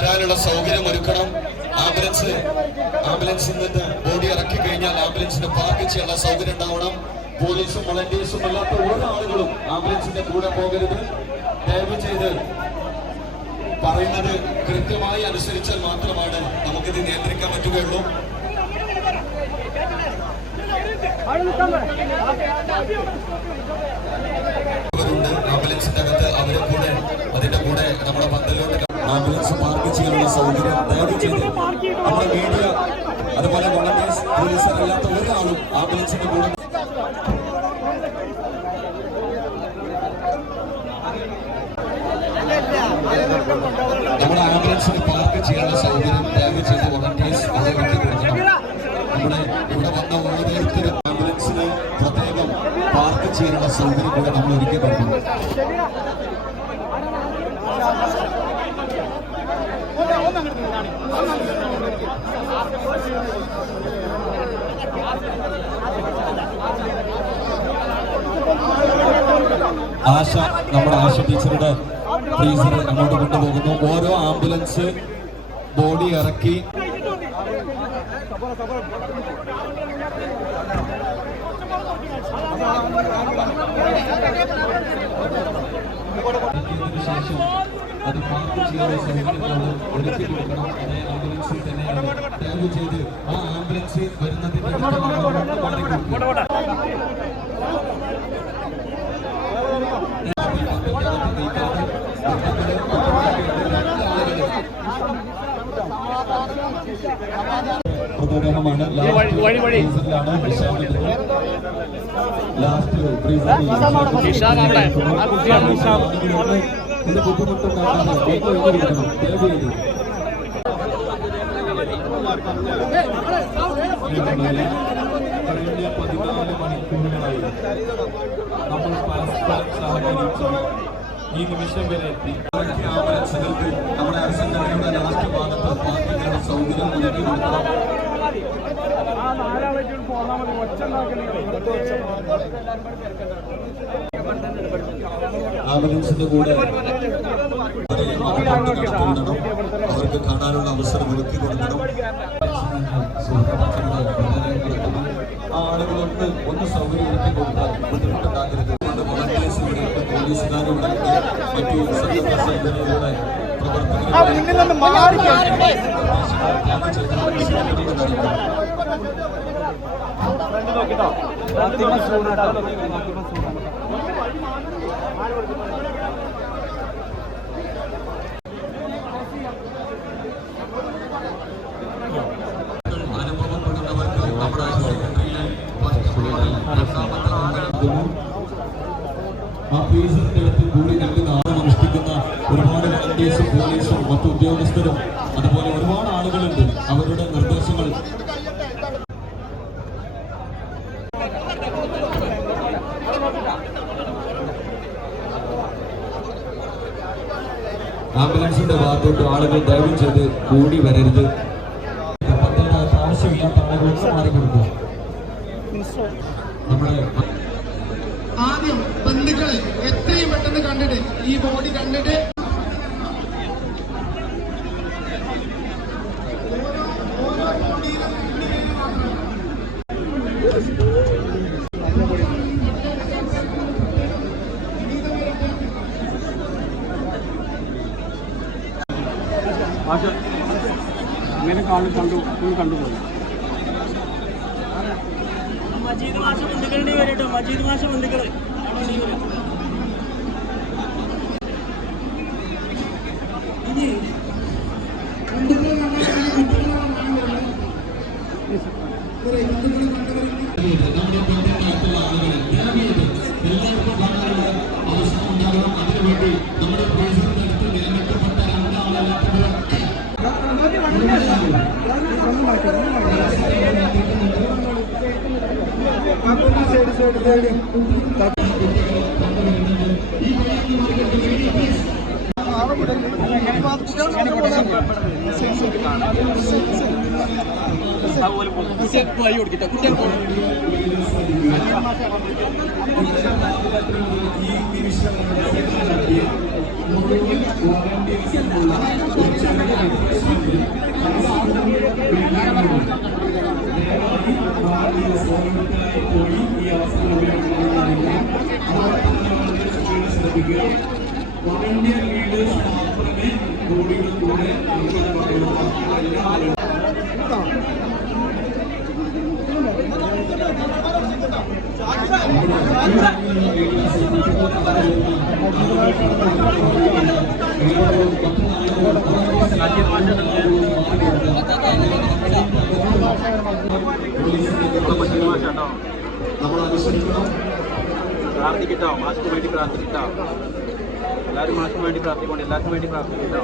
വരാനുള്ള സൗകര്യം ഒരുക്കണം. ആംബുലൻസിൽ നിന്ന് ബോഡി ഇറക്കി കഴിഞ്ഞാൽ ആംബുലൻസിന് പാർക്ക് ചെയ്യാനുള്ള സൗകര്യം ഉണ്ടാവണം. പോലീസും വളണ്ടിയേഴ്സും അല്ലാത്ത ഒരാളുകളും ആംബുലൻസിന്റെ കൂടെ പോകരുത്. ദയവ് ചെയ്ത് പറയുന്നത് കൃത്യമായി അനുസരിച്ചാൽ മാത്രമാണ് നമുക്കിത് നിയന്ത്രിക്കാൻ പറ്റുകയുള്ളൂ. ആംബുലൻസിന്റെ അകത്ത് അവരെ കൂടെ അതിന്റെ കൂടെ നമ്മുടെ പന്തലോട്ട് ആംബുലൻസ് പാർക്ക് ചെയ്യാനുള്ള സൗകര്യം ദയവ് ചെയ്ത് നമ്മുടെ മീഡിയ അതുപോലെ വളണ്ടിയേഴ്സ് പോലീസ് അല്ലാത്ത ഒരാളും ആംബുലൻസിന്റെ കൂടെ നമ്മുടെ ആംബുലൻസിന് പാർക്ക് ചെയ്യാനുള്ള സൗകര്യം ദയവ് ചെയ്ത് വളണ്ടിയേഴ്സ് അത് വെട്ടി കൊടുക്കണം. നമ്മുടെ ഇവിടെ വന്ന ഓരോരുത്തരും ആംബുലൻസിന് പ്രത്യേകം പാർക്ക് ചെയ്യാനുള്ള സൗകര്യം കൂടെ നമ്മൾ ഒരുക്കി കൊടുക്കണം. നമ്മുടെ ആശ ടീച്ചറുടെ ഫ്രീസർ അങ്ങോട്ട് കൊണ്ടുപോകുന്നു. ഓരോ ആംബുലൻസ് ബോഡി ഇറക്കി ശേഷം അത് പാർക്ക് ചെയ്യാനുള്ള സൗകര്യങ്ങളോട് ഒരുക്കി കൊടുക്കണം. അതേ ആംബുലൻസിൽ തന്നെയാണ്. ദയവ് ചെയ്ത് ആ ആംബുലൻസ് വരുന്നതിന്റെ പ്രതിരോധമാണ്. ഇതിന്റെ ബുദ്ധിമുട്ടുണ്ടാകുന്ന 14 മണിക്കൂറുകളായി നമ്മൾ പരസ്പരം സഹകരിച്ചു ഈ നിമിഷം വരെ എത്തി. ആംബുലൻസുകൾക്ക് നമ്മുടെ അരസംഘടനയുടെ ലാസ്റ്റ് ഭാഗത്ത് പാർട്ടികളുടെ സൗകര്യം ഒരുക്കി കൊടുക്കണം. ആംബുലൻസിന്റെ കൂടെ അവർക്ക് കാണാനുള്ള അവസരം ഒരുക്കി കൊടുക്കണം. ആളുകളൊന്ന് ഒന്ന് സൗകര്യം ഒരുക്കി കൊടുത്താൽ ബുദ്ധിമുട്ടുണ്ടാകരുത്. പോലീസുകാരുടെ മറ്റു സന്നദ്ധ സംഘടനകളുടെ അനുഭവപ്പെടുന്നവർക്ക് നമ്മുടെ ആ ഫ്രീസറിന്റെ അടുത്ത് കൂടി നിൽക്കുന്ന അനുഷ്ഠിക്കുന്ന ഒരുപാട് വളണ്ടിയേഴ്സും പോലീസും മറ്റു ഉദ്യോഗസ്ഥരും അതുപോലെ ഒരുപാട് ആളുകളുണ്ട്. അവരുടെ നിർദ്ദേശങ്ങൾ ആംബുലൻസിന്റെ ഭാഗത്തോട്ട് ആളുകൾ ദയവ് ചെയ്ത് കൂടി വരരുത്. ആവശ്യമില്ലാത്ത ആളുകളൊക്കെ മാറി കൊടുക്കുക. നമ്മുടെ ആദ്യം ബന്ധുക്കളെ എത്രയും പെട്ടെന്ന് കണ്ടിട്ട് ഈ ബോഡി കണ്ടിട്ട് അങ്ങനെ കണ്ടുപോയി. മജീദ് മാഷ് ബന്ധുക്കളുടെ വരട്ടോ. മജീദ് മാഷ് ബന്ധുക്കള് എല്ലാവർക്കും കാണാനുള്ള അവസരം ഉണ്ടാകണം. അതിനുവേണ്ടി നമ്മുടെ പ്രദേശത്തിന്റെ അടുത്ത് നിലനിർത്തപ്പെട്ട ഈ ഫോണുകൾക്കായി പോയി ഈ അവസരം ഉപയോഗിക്കുന്നതില്ല. ശ്രദ്ധിക്കുക, വളണ്ടിയർ ലീഡേഴ്സ് മാത്രമേ ബോഡികൾ കൂടെ പറയുള്ളൂ. ബാക്കിയുള്ള എല്ലാ ആളുകളും നമ്മൾ അനുസരിക്കണം. പ്രാർത്ഥിക്കട്ടോ, മാസ്ക് വേണ്ടി പ്രാർത്ഥിക്കട്ടോ. എല്ലാവരും മാസ്ക് വേണ്ടി പ്രാർത്ഥിക്കൊണ്ട് എല്ലാവർക്കും വേണ്ടി പ്രാർത്ഥിക്കട്ടോ.